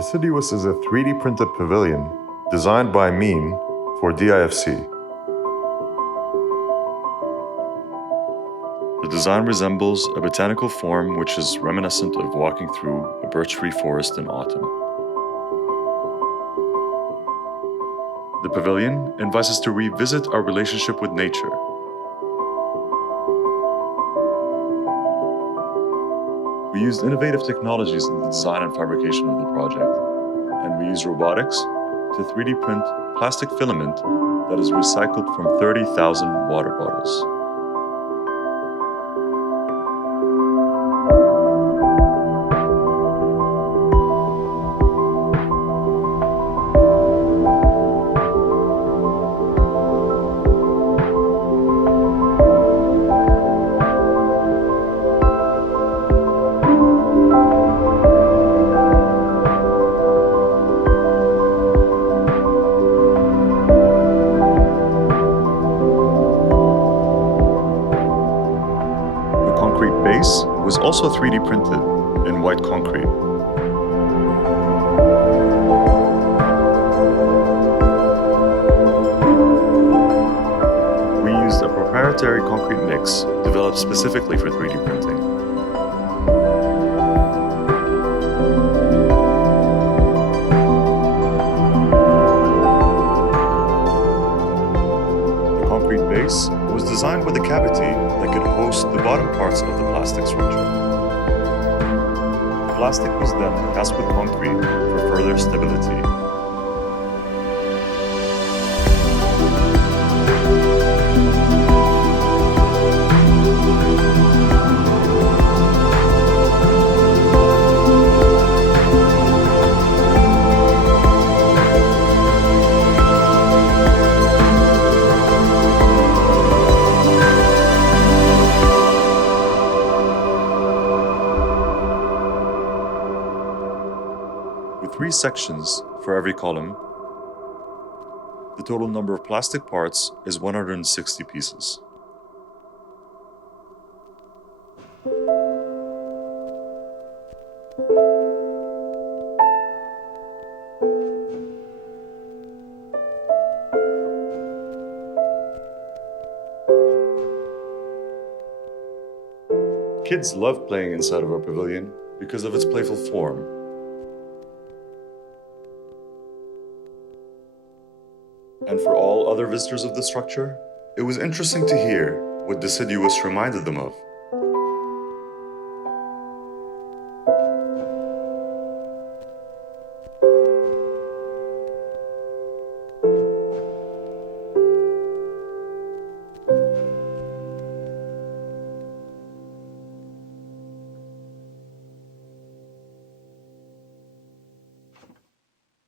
Deciduous is a 3D printed pavilion designed by Mean for DIFC. The design resembles a botanical form which is reminiscent of walking through a birch tree forest in autumn. The pavilion invites us to revisit our relationship with nature. We used innovative technologies in the design and fabrication of the project, and we used robotics to 3D print plastic filament that is recycled from 30,000 water bottles. Base was also 3D printed in white concrete. We used a proprietary concrete mix developed specifically for 3D printing. The concrete base was designed with a cavity that could host the bottom parts of the plastic structure. The plastic was then cast with concrete for further stability. With 3 sections for every column, the total number of plastic parts is 160 pieces. Kids love playing inside of our pavilion because of its playful form. And for all other visitors of the structure, it was interesting to hear what Deciduous reminded them of.